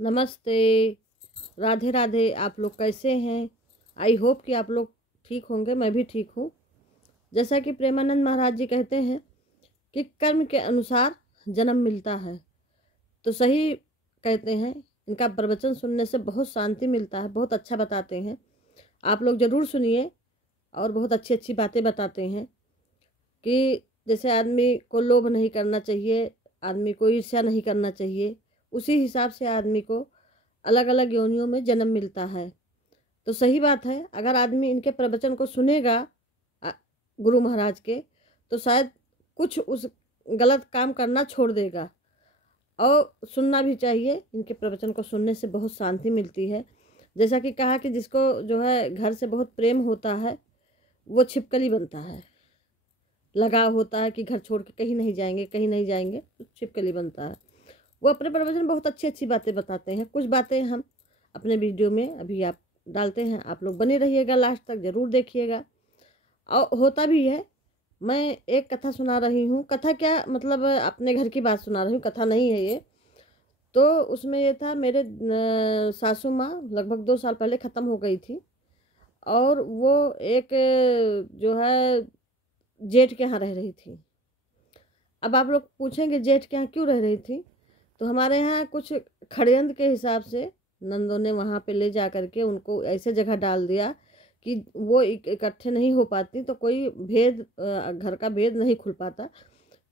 नमस्ते, राधे राधे। आप लोग कैसे हैं? आई होप कि आप लोग ठीक होंगे। मैं भी ठीक हूँ। जैसा कि प्रेमानंद महाराज जी कहते हैं कि कर्म के अनुसार जन्म मिलता है, तो सही कहते हैं। इनका प्रवचन सुनने से बहुत शांति मिलता है, बहुत अच्छा बताते हैं। आप लोग ज़रूर सुनिए और बहुत अच्छी अच्छी बातें बताते हैं कि जैसे आदमी को लोभ नहीं करना चाहिए, आदमी को ईर्ष्या नहीं करना चाहिए, उसी हिसाब से आदमी को अलग अलग योनियों में जन्म मिलता है। तो सही बात है। अगर आदमी इनके प्रवचन को सुनेगा गुरु महाराज के, तो शायद कुछ उस गलत काम करना छोड़ देगा। और सुनना भी चाहिए। इनके प्रवचन को सुनने से बहुत शांति मिलती है। जैसा कि कहा कि जिसको जो है घर से बहुत प्रेम होता है वो छिपकली बनता है, लगाव होता है कि घर छोड़ के कहीं नहीं जाएंगे, कहीं नहीं जाएंगे, तो छिपकली बनता है। वो अपने प्रवचन बहुत अच्छी अच्छी बातें बताते हैं। कुछ बातें हम अपने वीडियो में अभी आप डालते हैं, आप लोग बने रहिएगा, लास्ट तक ज़रूर देखिएगा। और होता भी है। मैं एक कथा सुना रही हूँ। कथा क्या, मतलब अपने घर की बात सुना रही हूँ, कथा नहीं है ये। तो उसमें ये था, मेरे सासू माँ लगभग 2 साल पहले ख़त्म हो गई थी। और वो एक जो है जेठ के यहाँ रह रही थी। अब आप लोग पूछेंगे जेठ के यहाँ क्यों रह रही थी? तो हमारे यहाँ कुछ षड्यंत्र के हिसाब से नंदों ने वहाँ पे ले जा करके उनको ऐसे जगह डाल दिया कि वो इकट्ठे नहीं हो पाती, तो कोई भेद, घर का भेद नहीं खुल पाता।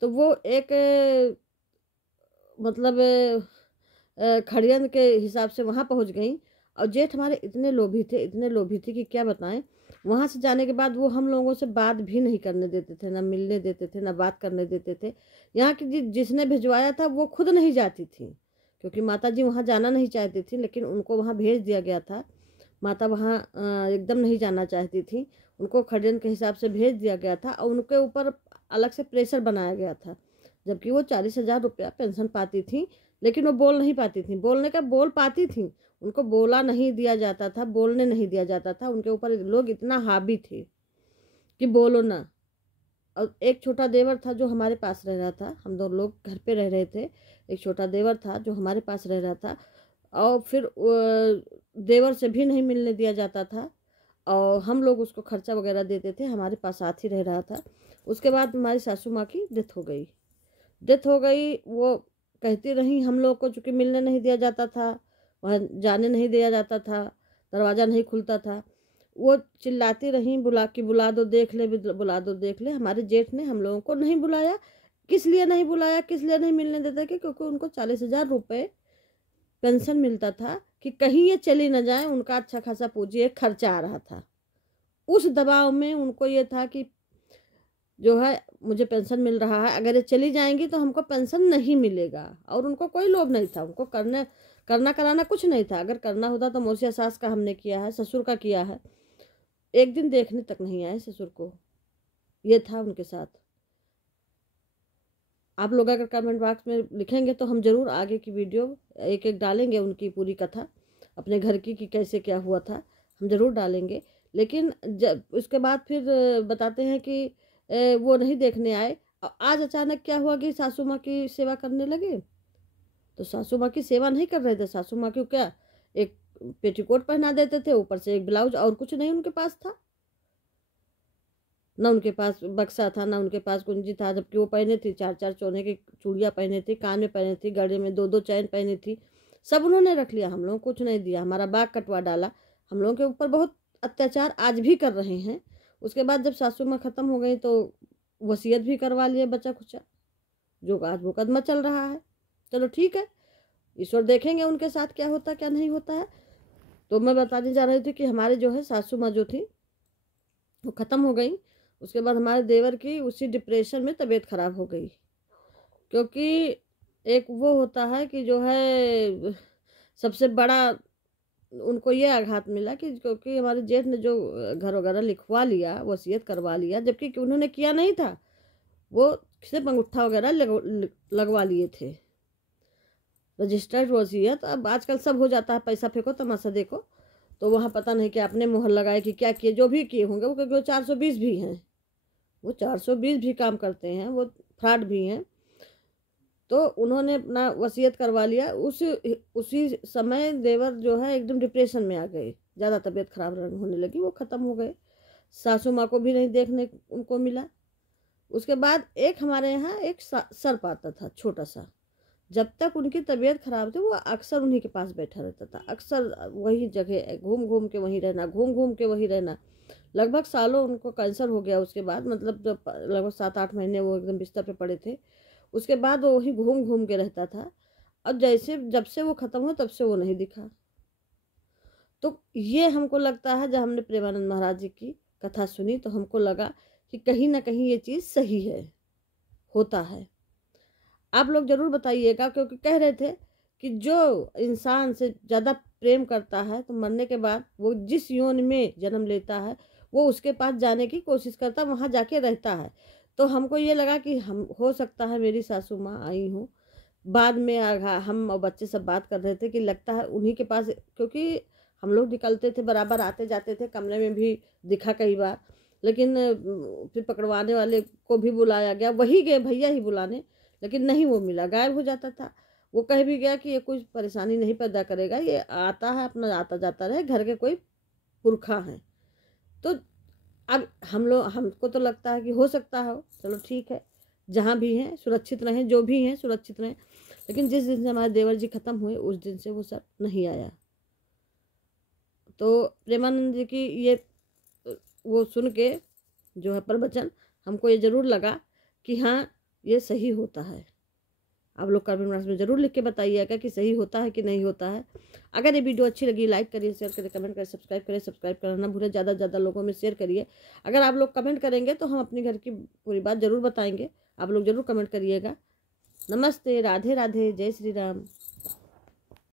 तो वो एक मतलब षड्यंत्र के हिसाब से वहाँ पहुँच गई। और जेठ हमारे इतने लोभी थे, इतने लोभी थे कि क्या बताएं। वहाँ से जाने के बाद वो हम लोगों से बात भी नहीं करने देते थे, ना मिलने देते थे, ना बात करने देते थे। यहाँ की जिसने भिजवाया था वो खुद नहीं जाती थी, क्योंकि माता जी वहाँ जाना नहीं चाहती थी, लेकिन उनको वहाँ भेज दिया गया था। माता वहाँ एकदम नहीं जाना चाहती थी, उनको षड्यंत्र के हिसाब से भेज दिया गया था। और उनके ऊपर अलग से प्रेशर बनाया गया था, जबकि वो 40,000 रुपया पेंशन पाती थी, लेकिन वो बोल नहीं पाती थी। बोलने का बोल पाती थी, उनको बोला नहीं दिया जाता था, बोलने नहीं दिया जाता था। उनके ऊपर लोग इतना हावी थे कि बोलो ना। और एक छोटा देवर था जो हमारे पास रह रहा था, हम 2 लोग घर पे रह रहे थे। एक छोटा देवर था जो हमारे पास रह रहा था, और फिर देवर से भी नहीं मिलने दिया जाता था। और हम लोग उसको खर्चा वगैरह देते थे, हमारे पास साथ ही रह रहा था। उसके बाद हमारी सासू माँ की डेथ हो गई। वो कहती रही हम लोग को, चूँकि मिलने नहीं दिया जाता था, वहाँ जाने नहीं दिया जाता था, दरवाज़ा नहीं खुलता था। वो चिल्लाती रही, बुला दो देख ले, बुला दो देख ले। हमारे जेठ ने हम लोगों को नहीं बुलाया। किस लिए नहीं बुलाया, किस लिए नहीं मिलने देते? क्योंकि उनको 40,000 रुपये पेंशन मिलता था कि कहीं ये चली न जाए, उनका अच्छा खासा पूंजी एक खर्चा आ रहा था। उस दबाव में उनको ये था कि जो है मुझे पेंशन मिल रहा है, अगर ये चली जाएंगी तो हमको पेंशन नहीं मिलेगा। और उनको कोई लोभ नहीं था, उनको करना कराना कुछ नहीं था। अगर करना होता तो मौसिया सास का हमने किया है, ससुर का किया है। एक दिन देखने तक नहीं आए ससुर को। ये था उनके साथ। आप लोग अगर कमेंट बॉक्स में लिखेंगे तो हम ज़रूर आगे की वीडियो एक एक डालेंगे, उनकी पूरी कथा अपने घर की कि कैसे क्या हुआ था, हम ज़रूर डालेंगे। लेकिन जब उसके बाद फिर बताते हैं कि वो नहीं देखने आए। आज अचानक क्या हुआ कि सासू माँ की सेवा करने लगे। तो सासू माँ की सेवा नहीं कर रहे थे। सासू माँ को क्या, एक पेटीकोट पहना देते थे, ऊपर से एक ब्लाउज, और कुछ नहीं उनके पास था। ना उनके पास बक्सा था, ना उनके पास कुंजी था। जबकि वो पहने थी 4-4 सोने की चूड़ियाँ पहने थी, कान में पहने थी, गले में 2-2 चैन पहनी थी। सब उन्होंने रख लिया, हम लोगों को कुछ नहीं दिया। हमारा बाग कटवा डाला, हम लोगों के ऊपर बहुत अत्याचार आज भी कर रहे हैं। उसके बाद जब सासू माँ ख़त्म हो गई तो वसीयत भी करवा लिए बचा खुचा, जो आज मुकदमा चल रहा है। चलो ठीक है, ईश्वर देखेंगे उनके साथ क्या होता क्या नहीं होता है। तो मैं बताने जा रही थी कि हमारे जो है सासू माँ जो थी वो ख़त्म हो गई। उसके बाद हमारे देवर की उसी डिप्रेशन में तबीयत ख़राब हो गई। क्योंकि एक वो होता है कि जो है सबसे बड़ा उनको ये आघात मिला कि क्योंकि हमारे जेठ ने जो घर वगैरह लिखवा लिया, वसीयत करवा लिया, जबकि उन्होंने किया नहीं था। वो सिर्फ अंगूठा वगैरह लगवा लिए थे, रजिस्टर्ड वसीयत। अब आजकल सब हो जाता है, पैसा फेंको तमाशा देखो। तो वहाँ पता नहीं कि आपने मुहर लगाए कि क्या किए, जो भी किए होंगे वो, क्योंकि वो 420 भी हैं, वो 420 भी काम करते हैं, वो फ्रॉड भी हैं। तो उन्होंने अपना वसीयत करवा लिया। उसी समय देवर जो है एकदम डिप्रेशन में आ गए, ज़्यादा तबीयत खराब होने लगी, वो ख़त्म हो गए। सासू माँ को भी नहीं देखने उनको मिला। उसके बाद एक हमारे यहाँ एक सर्प आता था छोटा सा, जब तक उनकी तबीयत खराब थी वो अक्सर उन्हीं के पास बैठा रहता था, अक्सर वही जगह घूम घूम के वहीं रहना, घूम घूम के वहीं रहना। लगभग सालों उनको कैंसर हो गया उसके बाद, मतलब जब लगभग 7-8 महीने वो एकदम बिस्तर पे पड़े थे, उसके बाद वो वहीं घूम घूम के रहता था। और जैसे जब से वो ख़त्म हुआ तब से वो नहीं दिखा। तो ये हमको लगता है, जब हमने प्रेमानंद महाराज जी की कथा सुनी तो हमको लगा कि कहीं ना कहीं ये चीज़ सही है, होता है। आप लोग ज़रूर बताइएगा, क्योंकि कह रहे थे कि जो इंसान से ज़्यादा प्रेम करता है तो मरने के बाद वो जिस योनि में जन्म लेता है वो उसके पास जाने की कोशिश करता, वहाँ जाके रहता है। तो हमको ये लगा कि हम, हो सकता है मेरी सासू माँ आई हूँ बाद में, हम और बच्चे सब बात कर रहे थे कि लगता है उन्हीं के पास, क्योंकि हम लोग निकलते थे बराबर, आते जाते थे, कमरे में भी दिखा कई बार। लेकिन फिर पकड़वाने वाले को भी बुलाया गया, वही गए भैया ही बुलाने, लेकिन नहीं वो मिला, गायब हो जाता था। वो कह भी गया कि ये कुछ परेशानी नहीं पैदा करेगा, ये आता है अपना आता जाता रहे, घर के कोई पुरखा हैं। तो अब हमको तो लगता है कि हो सकता हो, चलो ठीक है, जहाँ भी हैं सुरक्षित रहें, जो भी हैं सुरक्षित रहें। लेकिन जिस दिन से हमारे देवर जी ख़त्म हुए उस दिन से वो सब नहीं आया। तो प्रेमानंद जी की ये वो सुन के जो है प्रवचन, हमको ये ज़रूर लगा कि हाँ ये सही होता है। आप लोग कमेंट बॉक्स में ज़रूर लिख के बताइएगा कि सही होता है कि नहीं होता है। अगर ये वीडियो अच्छी लगी लाइक करिए, शेयर करिए, कमेंट करिए, सब्सक्राइब करना ना भूलें। ज़्यादा से ज़्यादा लोगों में शेयर करिए। अगर आप लोग कमेंट करेंगे तो हम अपने घर की पूरी बात ज़रूर बताएंगे। आप लोग ज़रूर कमेंट करिएगा। नमस्ते, राधे राधे, जय श्री राम।